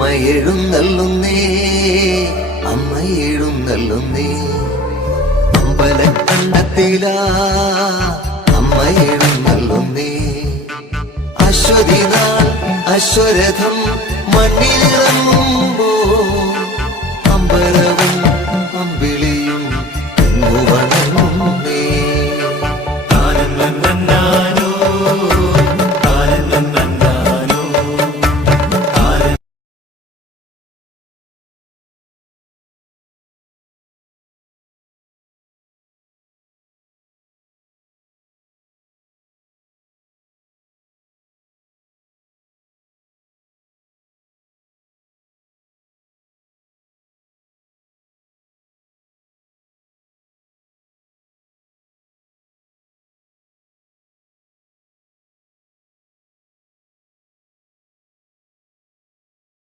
അമ്മ എഴുന്നള്ളുന്നേ അമ്മ എഴുന്നള്ളുന്നേ. അമ്പലക്കണ്ടത്തില അമ്മ എഴുന്നള്ളുന്നേ. അശ്വതി നാൾ അശ്വരഥം